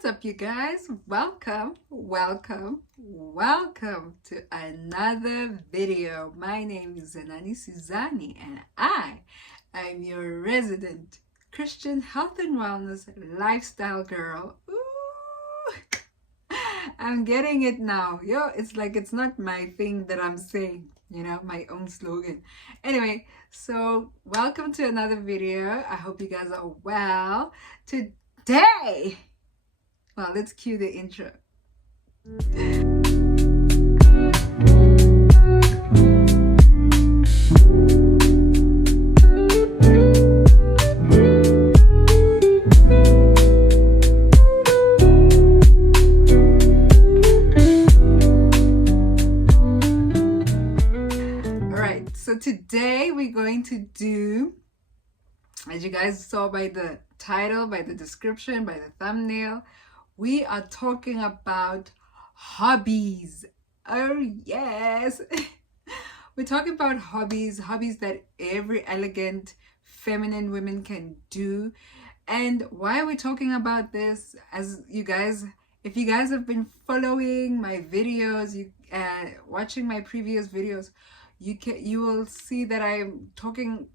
What's up, you guys? Welcome to another video. My name is Zenani Suzani and I am your resident Christian health and wellness lifestyle girl. Ooh, I'm getting it now. It's like it's not my thing that I'm saying, my own slogan. Anyway, so welcome to another video. I hope you guys are well. Today, well, let's cue the intro. Alright, so today we're going to do, as you guys saw by the title, by the description, by the thumbnail, we are talking about hobbies. Oh yes. We're talking about hobbies that every elegant feminine woman can do. And why are we talking about this? As you guys, if you guys have been following my videos, watching my previous videos, you will see that I'm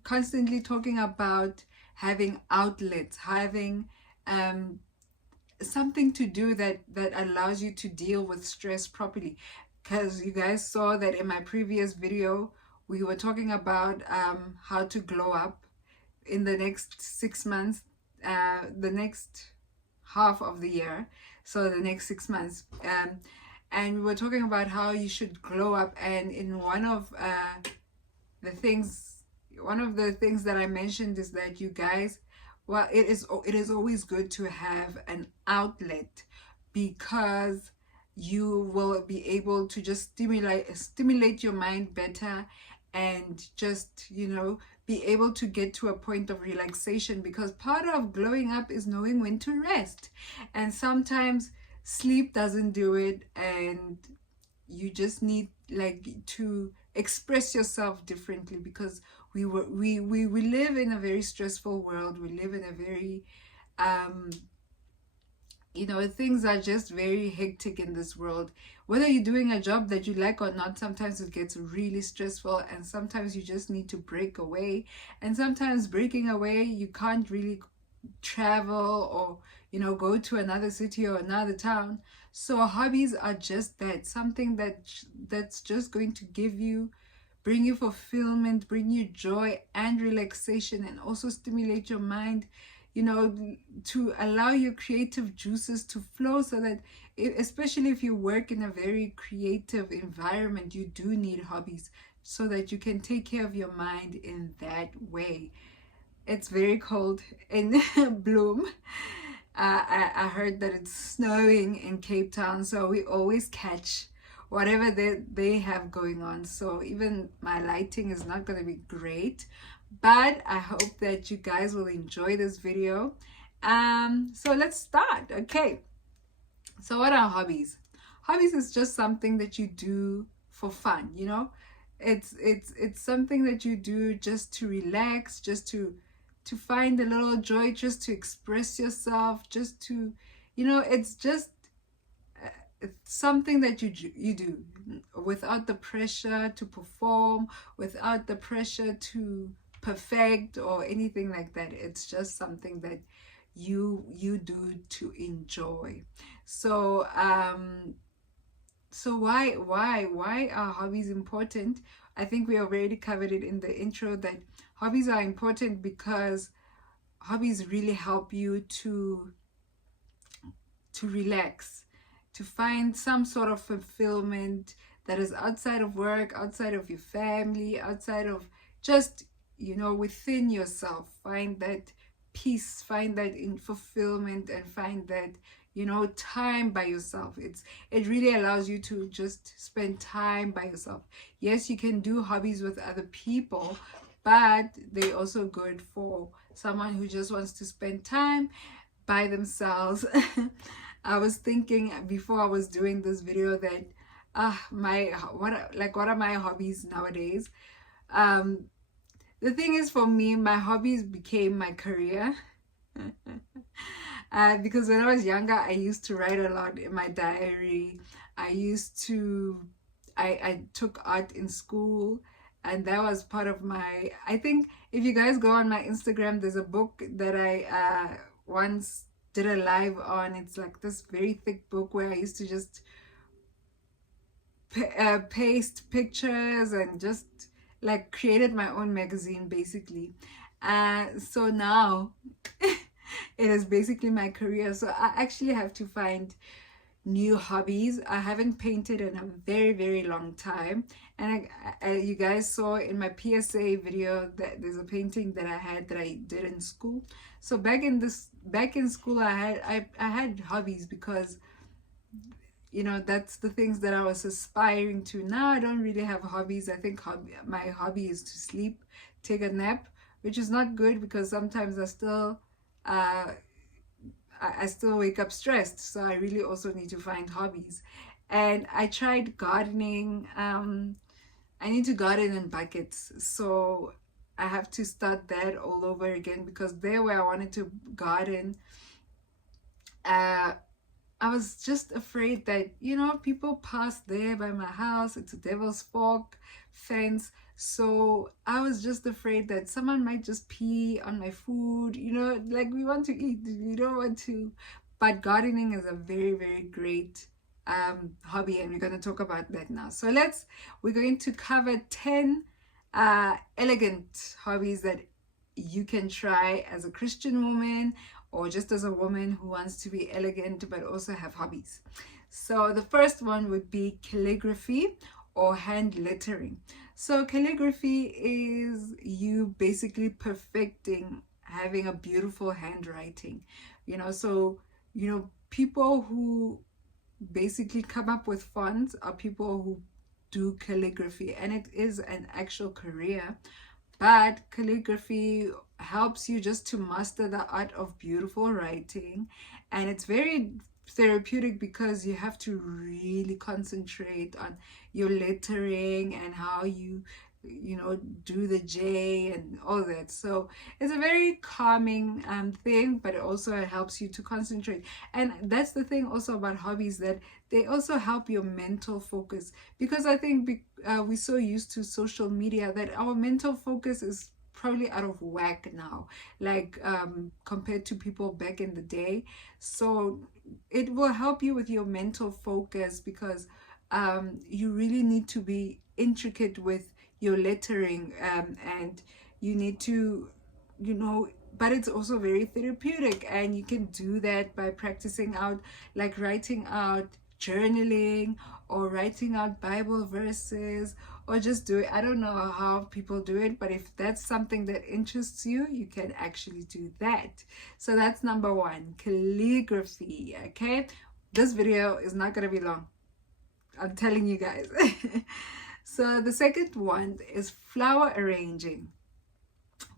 constantly talking about having outlets, having something to do that allows you to deal with stress properly. Because you guys saw that in my previous video we were talking about how to glow up in the next 6 months, the next half of the year, so the next 6 months, and we were talking about how you should glow up. And in one of the things that I mentioned is that you guys, well, it is always good to have an outlet, because you will be able to just stimulate your mind better, and just be able to get to a point of relaxation, because part of glowing up is knowing when to rest, and sometimes sleep doesn't do it, and you just need to express yourself differently, because we live in a very stressful world. We live in a very things are just very hectic in this world. Whether you're doing a job that you like or not, sometimes it gets really stressful, and sometimes you just need to break away. And sometimes breaking away, you can't really travel or go to another city or another town. So hobbies are just that, something that's just going to bring you fulfillment, bring you joy and relaxation, and also stimulate your mind, to allow your creative juices to flow, so that especially if you work in a very creative environment, you do need hobbies so that you can take care of your mind in that way. It's very cold in Bloom. I heard that it's snowing in Cape Town, so we always catch whatever they have going on. So even my lighting is not going to be great, but I hope that you guys will enjoy this video. So let's start. Okay, so what are hobbies? Hobbies is just something that you do for fun. It's something that you do just to relax, just to find a little joy, just to express yourself, just to it's just something that you do without the pressure to perform, without the pressure to perfect or anything like that. It's just something that you do to enjoy. So why are hobbies important? I think we already covered it in the intro, that hobbies are important because hobbies really help you to relax, to find some sort of fulfillment that is outside of work, outside of your family, outside of just within yourself. Find that peace, find that in fulfillment, and find that time by yourself. It really allows you to just spend time by yourself. Yes, you can do hobbies with other people, but they're also good for someone who just wants to spend time by themselves. I was thinking before I was doing this video that what are my hobbies nowadays? The thing is, for me, my hobbies became my career. Because when I was younger, I used to write a lot in my diary. I used to, I took art in school, and that was part of my, I think if you guys go on my Instagram, there's a book that I once did a live on. It's like this very thick book where I used to just paste pictures and just like created my own magazine basically. So now it is basically my career. So I actually have to find new hobbies. I haven't painted in a very, very long time. And you guys saw in my PSA video that there's a painting that I had that I did in school. So back in school, I had hobbies because that's the things that I was aspiring to. Now I don't really have hobbies. I think my hobby is to sleep, take a nap, which is not good because sometimes uh, I still wake up stressed. So I really also need to find hobbies. And I tried gardening. I need to garden in buckets. So I have to start that all over again because there where I wanted to garden, uh, I was just afraid that, people pass there by my house. It's a devil's fork fence. So I was just afraid that someone might just pee on my food. Like we want to eat, we don't want to. But gardening is a very, very great hobby, and we're going to talk about that now. So we're going to cover 10 elegant hobbies that you can try as a Christian woman or just as a woman who wants to be elegant but also have hobbies. So the first one would be calligraphy or hand lettering. So calligraphy is you basically perfecting having a beautiful handwriting. People who basically come up with fonts are people who do calligraphy, and it is an actual career. But calligraphy helps you just to master the art of beautiful writing, and it's very therapeutic because you have to really concentrate on your lettering and how you do the J and all that. So it's a very calming thing, but it also helps you to concentrate. And that's the thing also about hobbies, that they also help your mental focus, because I think we're so used to social media that our mental focus is probably out of whack now, like compared to people back in the day. So it will help you with your mental focus because you really need to be intricate with your lettering, and you need to, but it's also very therapeutic, and you can do that by practicing out, like writing out, journaling, or writing out Bible verses, or just do it. I don't know how people do it, but if that's something that interests you, you can actually do that. So that's number one, calligraphy. Okay, this video is not going to be long, I'm telling you guys. So the second one is flower arranging.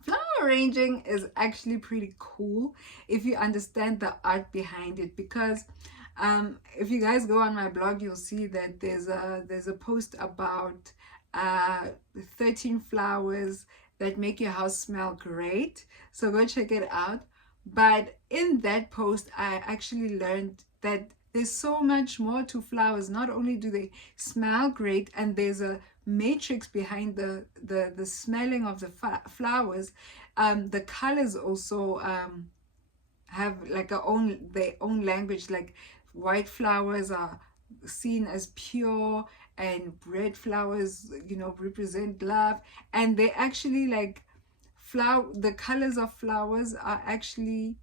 Flower arranging is actually pretty cool if you understand the art behind it, because if you guys go on my blog, you'll see that there's a post about 13 flowers that make your house smell great. So go check it out. But in that post, I actually learned that there's so much more to flowers. Not only do they smell great, and there's a matrix behind the smelling of the flowers. The colors also have like their own language. Like white flowers are seen as pure, and red flowers, represent love. And they actually like the colors of flowers are actually,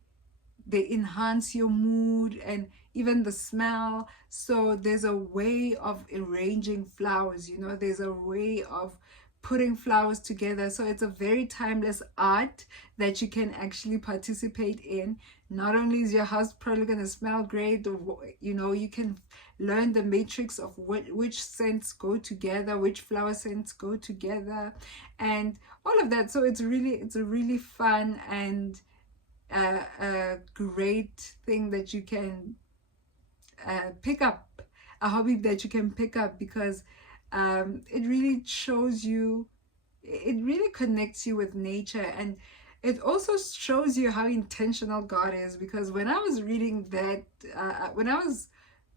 they enhance your mood and even the smell. So there's a way of arranging flowers, there's a way of putting flowers together. So it's a very timeless art that you can actually participate in. Not only is your house probably going to smell great, you can learn the matrix of which scents go together, which flower scents go together, and all of that. So it's a really fun and a great thing that you can pick up, a hobby that you can pick up, because it really shows you, it really connects you with nature. And it also shows you how intentional God is, because when I was reading that, when I was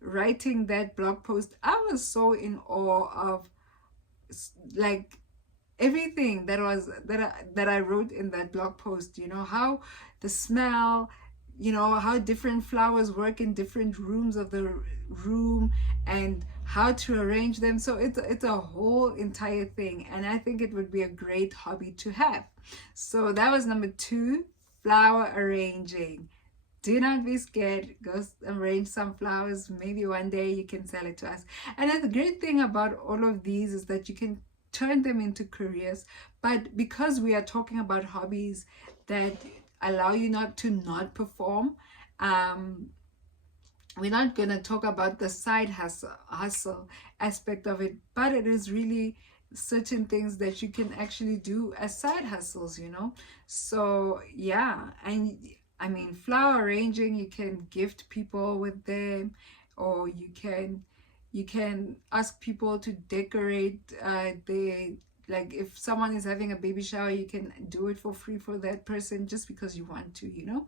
writing that blog post, I was so in awe of like everything that I wrote in that blog post. You know, how the smell, you know, how different flowers work in different rooms of the room, and how to arrange them. So it's a whole entire thing, and I think it would be a great hobby to have. So that was number 2, flower arranging. Do not be scared. Go arrange some flowers. Maybe one day you can sell it to us. And the great thing about all of these is that you can turn them into careers. But because we are talking about hobbies that allow you not perform, we're not going to talk about the side hustle aspect of it, but it is really certain things that you can actually do as side hustles, you know. So yeah, and I mean, flower arranging, you can gift people with them, or you can ask people to decorate the, like if someone is having a baby shower, you can do it for free for that person just because you want to, you know.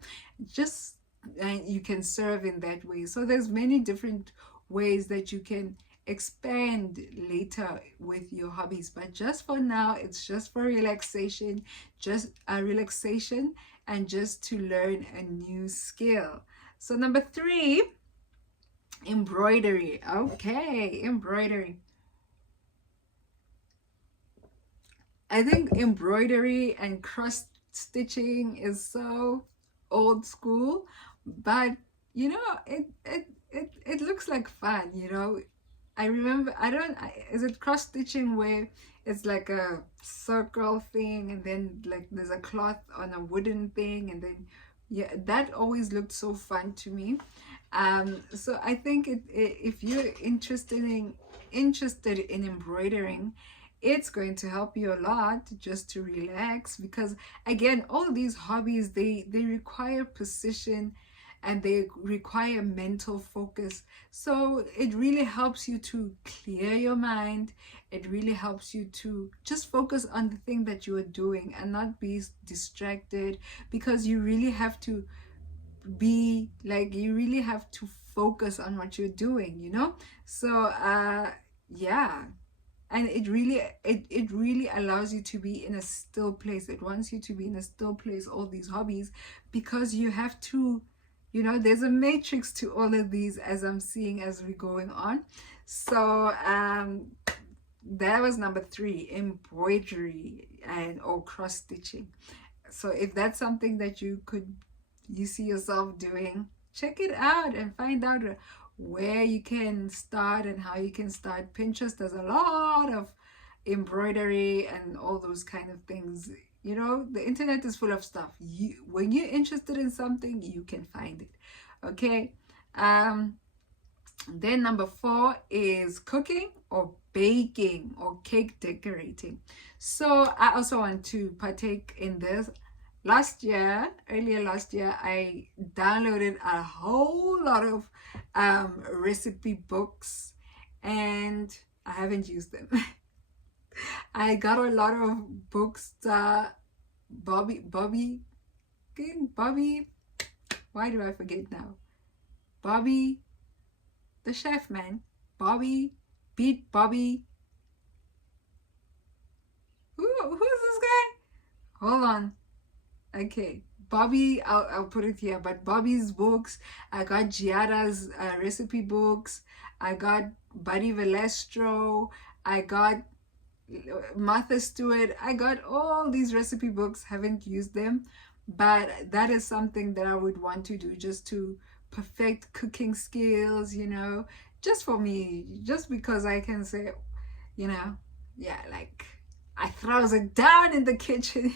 Just, and you can serve in that way. So there's many different ways that you can expand later with your hobbies, but just for now, it's just for relaxation, just a relaxation, and just to learn a new skill. So number 3, embroidery. Okay, embroidery. I think embroidery and cross stitching is so old school, but you know, it looks like fun, you know. I remember, is it cross stitching where it's like a circle thing, and then like there's a cloth on a wooden thing, and then yeah, that always looked so fun to me. So I think if you're interested in embroidering, it's going to help you a lot just to relax, because again, all these hobbies, they require precision, and they require mental focus. So it really helps you to clear your mind. It really helps you to just focus on the thing that you are doing and not be distracted, because you really have to be like, you really have to focus on what you're doing, you know. So yeah, and it really allows you to be in a still place. It wants you to be in a still place, all these hobbies, because you have to, you know, there's a matrix to all of these, as I'm seeing as we're going on. So that was number 3, embroidery and or cross stitching. So if that's something that you see yourself doing, check it out and find out where you can start and how you can start. Pinterest does a lot of embroidery and all those kind of things. You know, the internet is full of stuff. When you're interested in something, you can find it. Okay. Then number 4 is cooking or baking or cake decorating. So I also want to partake in this. Earlier last year, I downloaded a whole lot of recipe books, and I haven't used them. I got a lot of books. Bobby, why do I forget now? Bobby, the chef, man. Bobby, beat Bobby. Who's this guy? Hold on. Okay, Bobby, I'll put it here, but Bobby's books. I got Giada's recipe books. I got Buddy Valestro. I got Martha Stewart. I got all these recipe books, haven't used them, but that is something that I would want to do, just to perfect cooking skills, you know, just for me, just because I can say, you know, yeah, like I throws it down in the kitchen.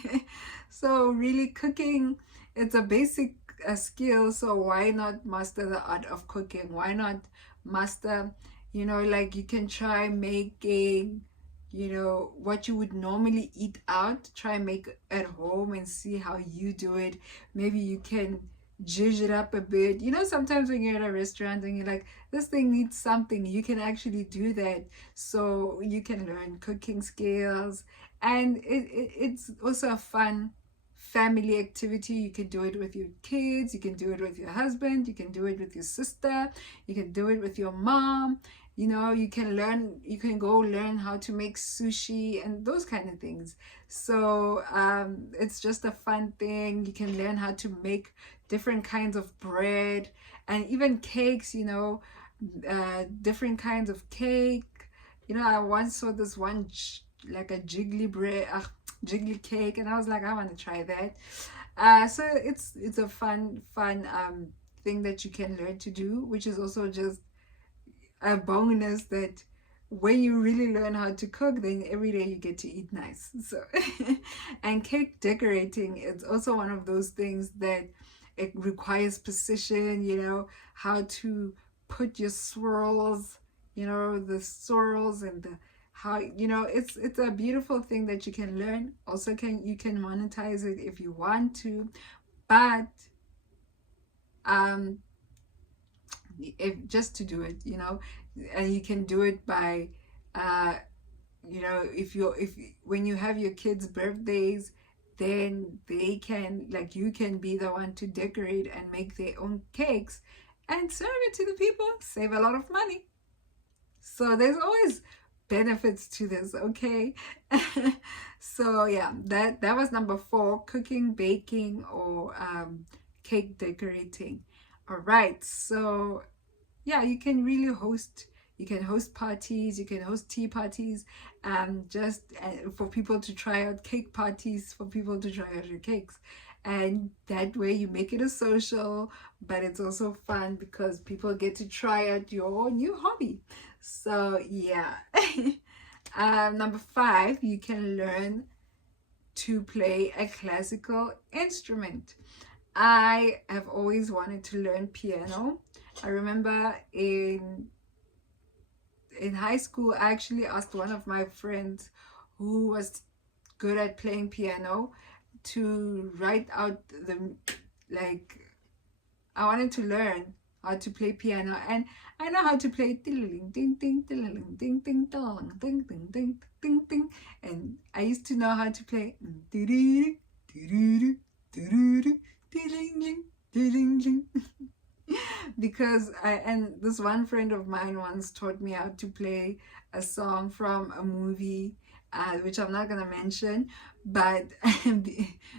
So really, cooking, it's a basic skill, so why not master the art of cooking? Why not master, you know, like you can try making, you know, what you would normally eat out, try make at home and see how you do it. Maybe you can zhuzh it up a bit. You know, sometimes when you're at a restaurant and you're like, this thing needs something, you can actually do that. So you can learn cooking skills, and it's also a fun family activity. You can do it with your kids, you can do it with your husband, you can do it with your sister, you can do it with your mom. You know, you can go learn how to make sushi and those kind of things. So it's just a fun thing. You can learn how to make different kinds of bread and even cakes, you know, different kinds of cake. You know, I once saw this one like a jiggly bread, jiggly cake, and I was like, I want to try that. So it's a fun thing that you can learn to do, which is also just a bonus that when you really learn how to cook, then every day you get to eat nice. So and cake decorating, it's also one of those things that it requires precision, you know, how to put your swirls, you know, the swirls and the how, you know, it's a beautiful thing that you can learn. Also you can monetize it if you want to, but um if just to do it, you know, and you can do it by you know, if when you have your kids' birthdays, then they can, like, you can be the one to decorate and make their own cakes and serve it to the people, save a lot of money. So there's always benefits to this, okay? So yeah, that was number 4, cooking, baking, or cake decorating. All right, so yeah, you can really host, you can host parties, you can host tea parties, just for people to try out, cake parties for people to try out your cakes. And that way you make it a social, but it's also fun because people get to try out your new hobby. So yeah. Number 5, you can learn to play a classical instrument. I have always wanted to learn piano. I remember in high school, I actually asked one of my friends who was good at playing piano to write out the, like, I wanted to learn how to play piano, and I know how to play ding ding ding ding ding ding ding ding ding ding ding ding, and I used to know how to play because and this one friend of mine once taught me how to play a song from a movie, which I'm not gonna mention, but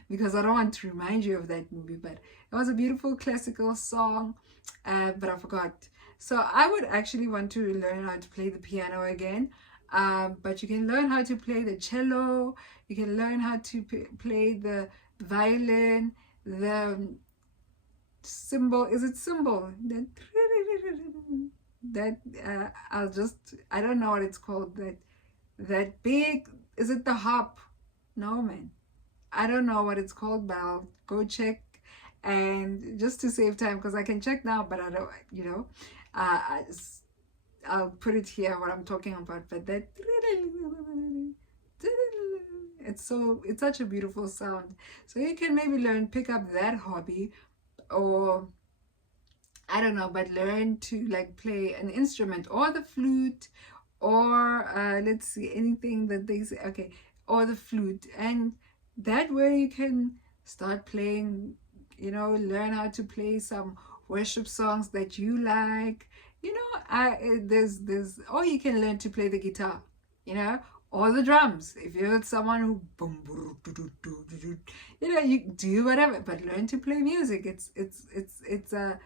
because I don't want to remind you of that movie, but it was a beautiful classical song, but I forgot. So I would actually want to learn how to play the piano again, but you can learn how to play the cello, you can learn how to play the violin, the cymbal, is it cymbal? That I don't know what it's called, that big, is it the harp? No, man, I don't know what it's called, but I'll go check, and just to save time, because I can check now, but I don't, you know, I'll put it here what I'm talking about. But that, it's such a beautiful sound. So you can maybe pick up that hobby, or I don't know, but learn to like play an instrument, or the flute, or let's see, anything that they say, okay, or the flute, and that way you can start playing, you know, learn how to play some worship songs that you like, you know. There's or you can learn to play the guitar, you know, or the drums. If you're someone who you know, you do whatever, but learn to play music. It's a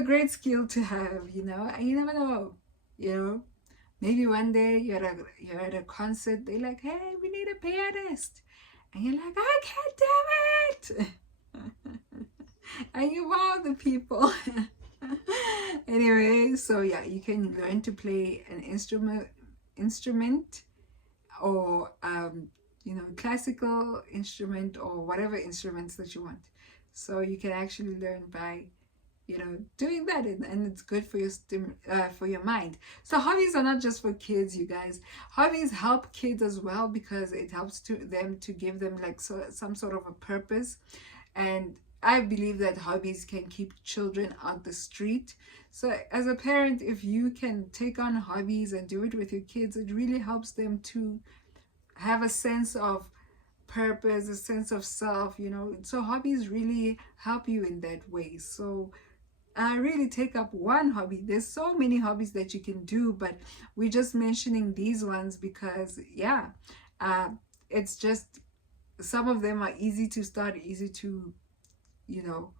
great skill to have, you know, and you never know, you know. Maybe one day you're at a concert, they're like, hey, we need a pianist. And you're like, I can't do it. And you wow the people. Anyway, so yeah, you can learn to play an instrument, or you know, classical instrument, or whatever instruments that you want. So you can actually learn by, you know, doing that, and it's good for your mind. So hobbies are not just for kids, you guys. Hobbies help kids as well, because it helps them to give them like some sort of a purpose. And I believe that hobbies can keep children out the street. So as a parent, if you can take on hobbies and do it with your kids, it really helps them to have a sense of purpose, a sense of self, you know. So hobbies really help you in that way. So really take up one hobby. There's so many hobbies that you can do, but we're just mentioning these ones because, yeah, uh, it's just some of them are easy to start, easy to, you know,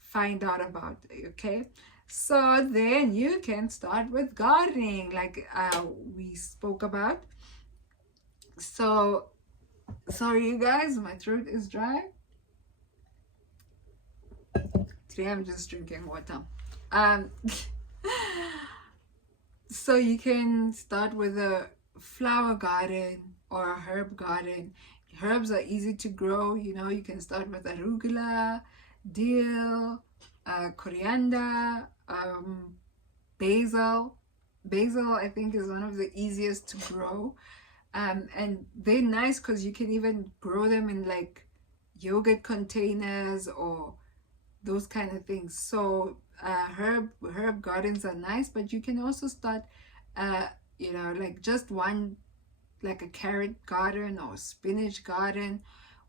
find out about. Okay, so then you can start with gardening, like we spoke about. So sorry, you guys, my throat is dry. Today I'm just drinking water. Um, so you can start with a flower garden or a herb garden. Herbs are easy to grow. You know, you can start with arugula, dill, coriander, basil. Basil, I think, is one of the easiest to grow. And they're nice because you can even grow them in like yogurt containers or those kind of things. So herb gardens are nice, but you can also start, uh, you know, like just one, like a carrot garden or spinach garden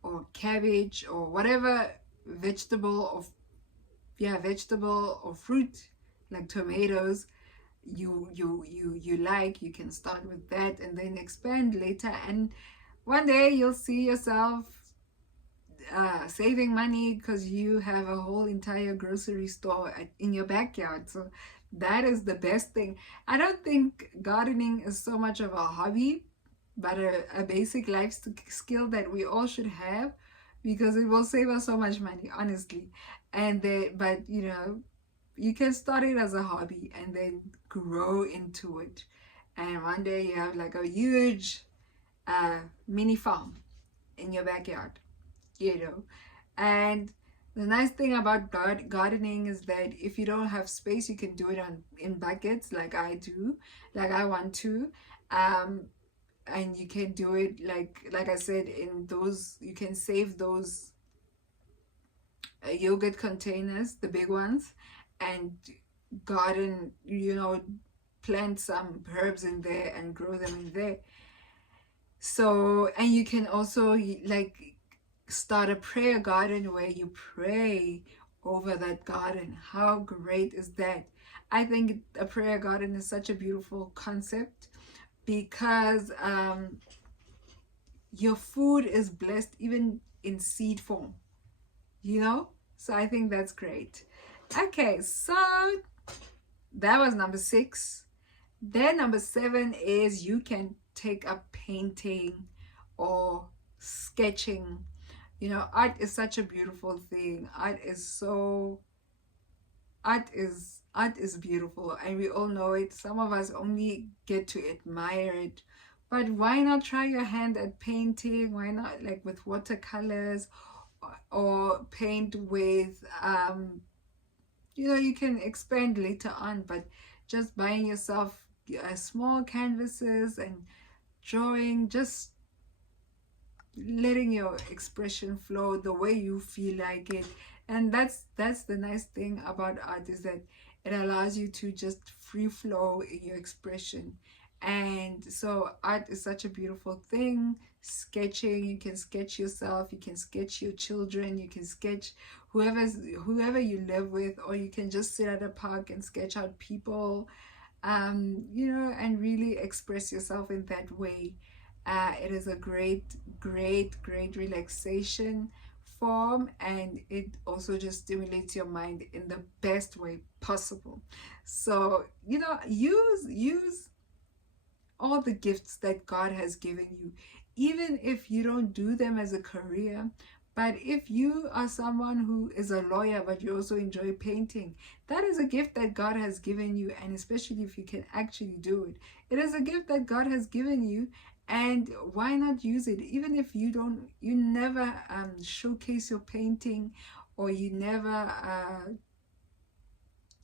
or cabbage or whatever vegetable or vegetable or fruit like tomatoes you like. You can start with that and then expand later, and one day you'll see yourself saving money because you have a whole entire grocery store in your backyard. So that is the best thing. I don't think gardening is so much of a hobby, but a basic life skill that we all should have, because it will save us so much money, honestly. But you know, you can start it as a hobby and then grow into it, and one day you have like a huge mini farm in your backyard, you know. And the nice thing about gardening is that if you don't have space, you can do it in buckets like I do, like I want to. um and you can do it like I said, in those, you can save those yogurt containers, the big ones, and garden, you know, plant some herbs in there and grow them in there. So, and you can also like start a prayer garden where you pray over that garden. How great is that? I think a prayer garden is such a beautiful concept because your food is blessed even in seed form, you know? So I think that's great. Okay, so that was number 6. Then number 7 is you can take up painting or sketching. You know, art is such a beautiful thing. Art is beautiful, and we all know it. Some of us only get to admire it. But why not try your hand at painting? Why not like with watercolors or paint with you know, you can expand later on, but just buying yourself small canvases and drawing, just letting your expression flow the way you feel like it. And that's the nice thing about art, is that it allows you to just free flow in your expression. And so art is such a beautiful thing. Sketching, you can sketch yourself, you can sketch your children, you can sketch whoever you live with, or you can just sit at a park and sketch out people, you know, and really express yourself in that way. It is a great relaxation form, and it also just stimulates your mind in the best way possible. So, you know, use all the gifts that God has given you, even if you don't do them as a career. But if you are someone who is a lawyer but you also enjoy painting, that is a gift that God has given you, and especially if you can actually do it, it is a gift that God has given you. And why not use it? Even if you never showcase your painting, or you never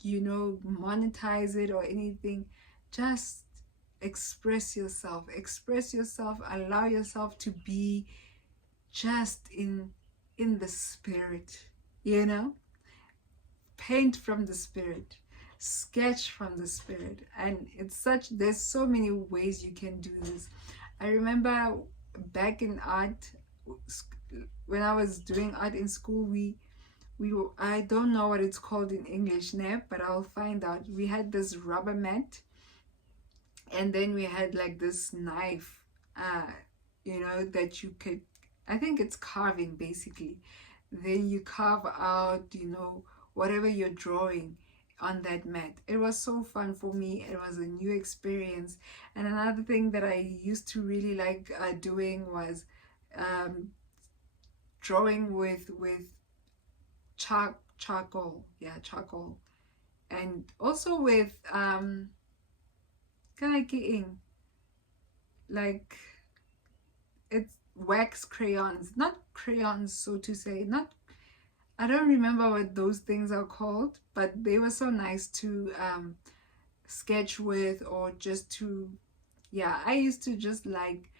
you know, monetize it or anything, just express yourself, allow yourself to be just in the spirit, you know. Paint from the spirit, sketch from the spirit. And there's so many ways you can do this. I remember back in art, when I was doing art in school, I don't know what it's called in English now, but I'll find out. We had this rubber mat, and then we had like this knife, uh, that you could, I think it's carving basically. Then you carve out, whatever you're drawing on that mat. It was so fun for me. It was a new experience. And another thing that I used to really like doing was um, drawing with charcoal. Yeah, charcoal. And also with kanakiing, like it's wax crayons, not crayons, so to say. Not, I don't remember what those things are called, but they were so nice to sketch with, or just to, yeah, I used to just like,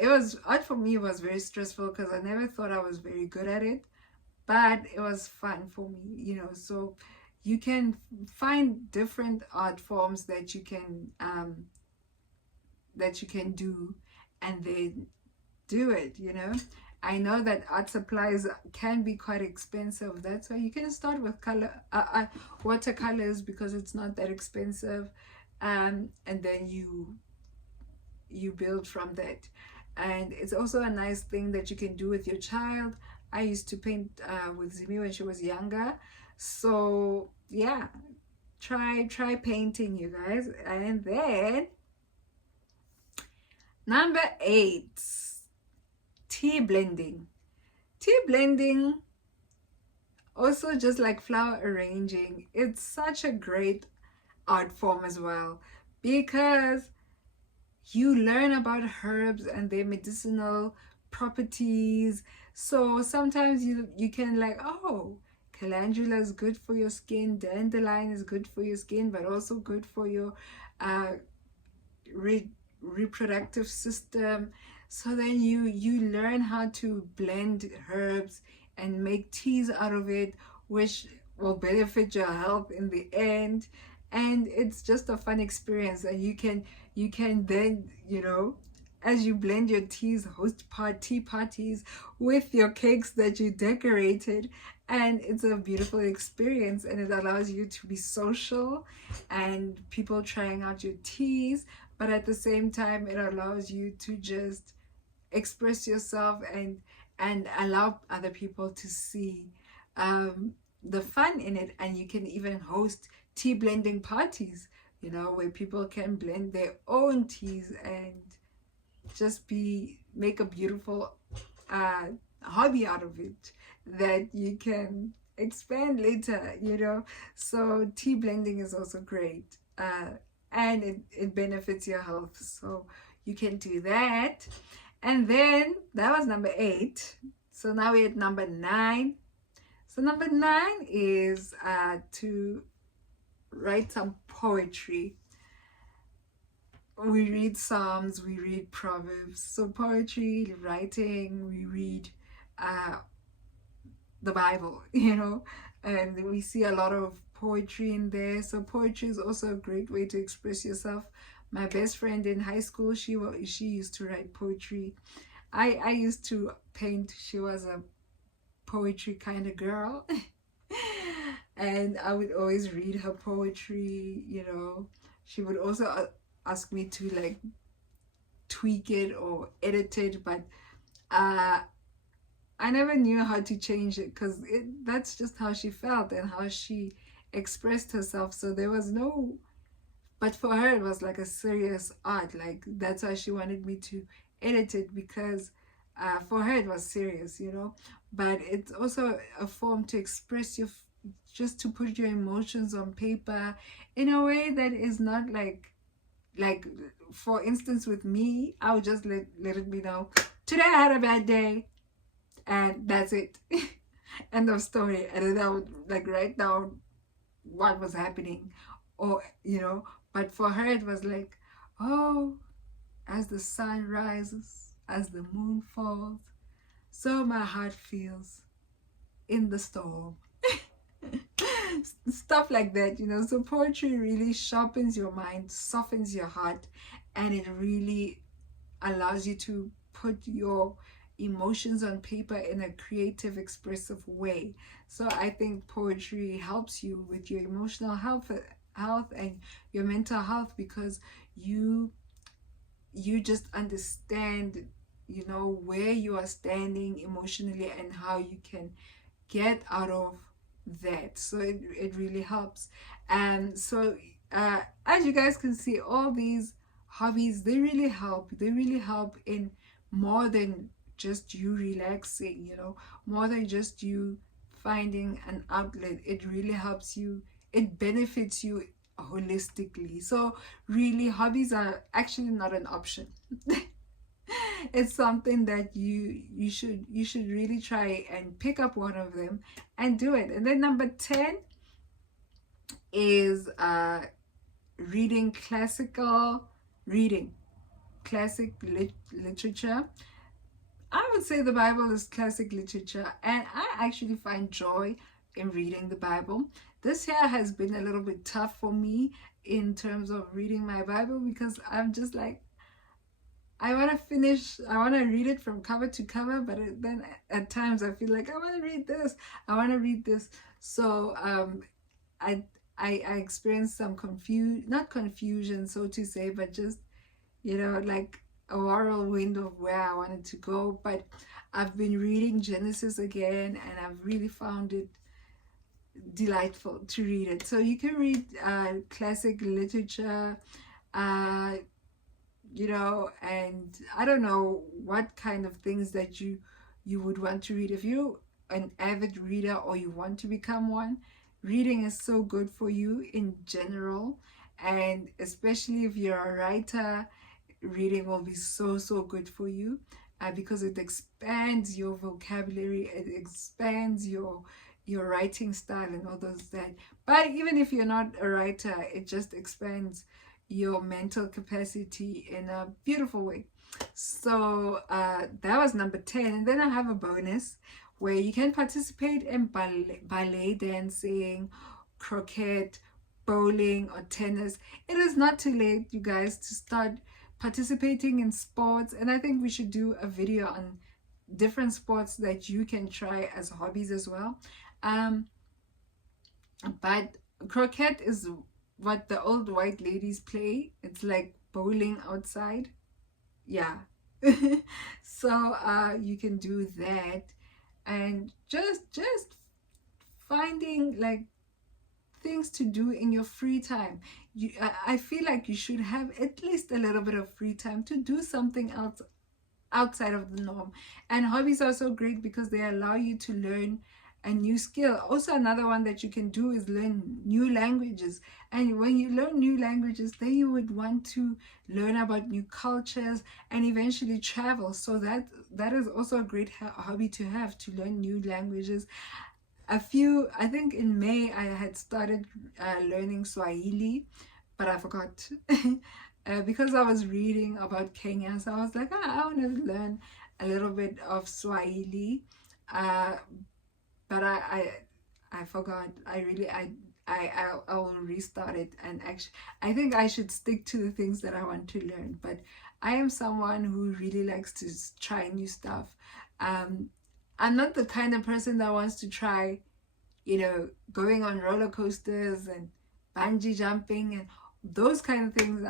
it was, art for me was very stressful because I never thought I was very good at it, but it was fun for me, so you can find different art forms that you can do, and then do it. I know that art supplies can be quite expensive. That's why you can start with watercolors, because it's not that expensive, and then you build from that. And it's also a nice thing that you can do with your child. I used to paint with Zimi when she was younger, so yeah, try painting, you guys. And then number 8, tea blending. Tea blending, also just like flower arranging, it's such a great art form as well, because you learn about herbs and their medicinal properties. So sometimes you can like, oh, calendula is good for your skin, dandelion is good for your skin, but also good for your uh, reproductive system. So then you learn how to blend herbs and make teas out of it, which will benefit your health in the end. And it's just a fun experience. And you can then, as you blend your teas, host tea parties with your cakes that you decorated. And it's a beautiful experience, and it allows you to be social and people trying out your teas, but at the same time it allows you to just express yourself and allow other people to see the fun in it. And you can even host tea blending parties, where people can blend their own teas and just make a beautiful uh, hobby out of it that you can expand later. So tea blending is also great, and it benefits your health, so you can do that. And then that was number 8. So now we're at number 9. So number 9 is to write some poetry. We read Psalms, we read Proverbs. So poetry, writing, we read the Bible, and we see a lot of poetry in there. So poetry is also a great way to express yourself. My best friend in high school, she used to write poetry. I used to paint. She was a poetry kind of girl. And I would always read her poetry. She would also ask me to like tweak it or edit it, but I never knew how to change it, because that's just how she felt and how she expressed herself. So there was no, but for her it was like a serious art. Like that's why she wanted me to edit it, because for her it was serious, but it's also a form to express just to put your emotions on paper in a way that is not like for instance with me, I would just let it be know, today I had a bad day, and that's it. End of story. And then I would like write down what was happening, or but for her it was like, oh, as the sun rises, as the moon falls, so my heart feels in the storm. Stuff like that. So poetry really sharpens your mind, softens your heart, and it really allows you to put your emotions on paper in a creative, expressive way. So I think poetry helps you with your emotional health and your mental health, because you just understand, you know, where you are standing emotionally and how you can get out of that. So it really helps. And so as you guys can see, all these hobbies, they really help. They really help in more than just you relaxing, you know, more than just you finding an outlet. It really helps you, it benefits you holistically. So really, hobbies are actually not an option. It's something that you should really try and pick up one of them and do it. And then number 10 is reading reading classic literature. I would say the Bible is classic literature, and I actually find joy in reading the Bible. This year has been a little bit tough for me in terms of reading my Bible, because I'm just like, I want to finish, I want to read it from cover to cover, but then at times I feel like I want to read this, I want to read this. So I, I experienced some not confusion, so to say, but just, you know, like a whirlwind of where I wanted to go. But I've been reading Genesis again, and I've really found it delightful to read it. So you can read classic literature, uh, you know, and I don't know what kind of things that you would want to read. If you're an avid reader or you want to become one, reading is so good for you in general, and especially if you're a writer, reading will be so good for you, because it expands your vocabulary, it expands your writing style and all those that. But even if you're not a writer, it just expands your mental capacity in a beautiful way. So that was number 10. And then I have a bonus where you can participate in ballet dancing, croquet, bowling, or tennis. It is not too late, you guys, to start participating in sports. And I think we should do a video on different sports that you can try as hobbies as well. But croquet is what the old white ladies play. It's like bowling outside. Yeah. So you can do that, and just finding like things to do in your free time. I feel like you should have at least a little bit of free time to do something else outside of the norm. And hobbies are so great because they allow you to learn a new skill. Also, another one that you can do is learn new languages. And when you learn new languages, then you would want to learn about new cultures and eventually travel. So that is also a great hobby to have, to learn new languages. I think in May I had started learning Swahili, but I forgot. Because I was reading about Kenya, so I was like, I want to learn a little bit of Swahili, but I forgot. I'll restart it, and actually I think I should stick to the things that I want to learn. But I am someone who really likes to try new stuff. I'm not the kind of person that wants to try, you know, going on roller coasters and bungee jumping and those kind of things.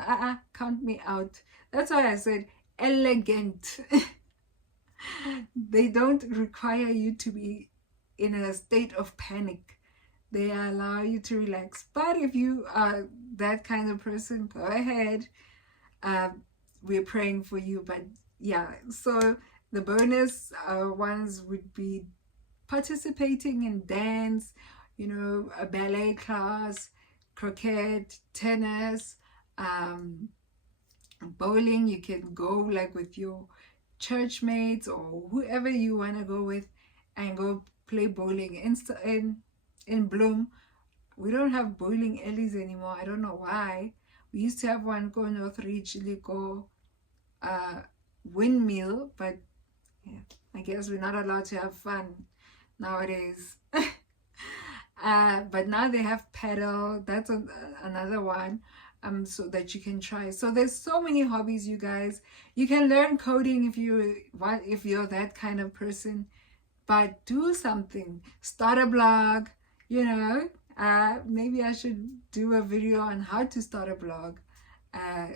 Count me out. That's why I said elegant. They don't require you to be in a state of panic. They allow you to relax. But if you are that kind of person, go ahead. We're praying for you. But yeah, so the bonus ones would be participating in dance, you know, a ballet class, croquet, tennis, bowling. You can go like with your church mates or whoever you want to go with and go play bowling. In Bloom, we don't have bowling alleys anymore. I don't know why. We used to have one go North Ridge, go Windmill, but yeah, I guess we're not allowed to have fun nowadays. But now they have paddle. That's another one. so that you can try. So there's so many hobbies, you guys. You can learn coding if you're that kind of person, but do something. Start a blog, you know. Maybe I should do a video on how to start a blog. uh,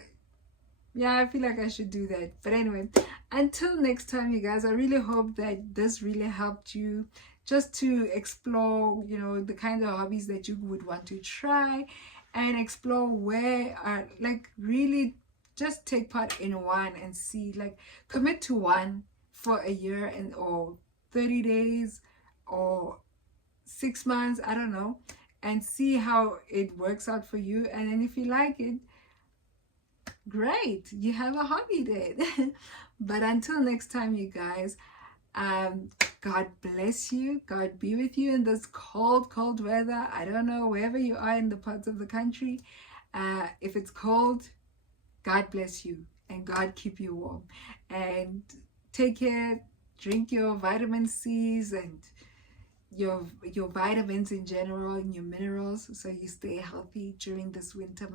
yeah, I feel like I should do that. But anyway, until next time, you guys, I really hope that this really helped you just to explore, you know, the kind of hobbies that you would want to try, and explore where like really just take part in one and see, like, commit to one for a year, and or 30 days or 6 months, I don't know, and see how it works out for you. And then if you like it, great, you have a hobby then. But until next time, you guys, God bless you. God be with you in this cold weather. I don't know, wherever you are in the parts of the country. If it's cold, God bless you and God keep you warm. And take care. Drink your vitamin C's and your vitamins in general, and your minerals, so you stay healthy during this winter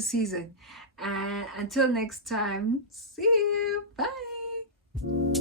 season. And until next time, see you. Bye.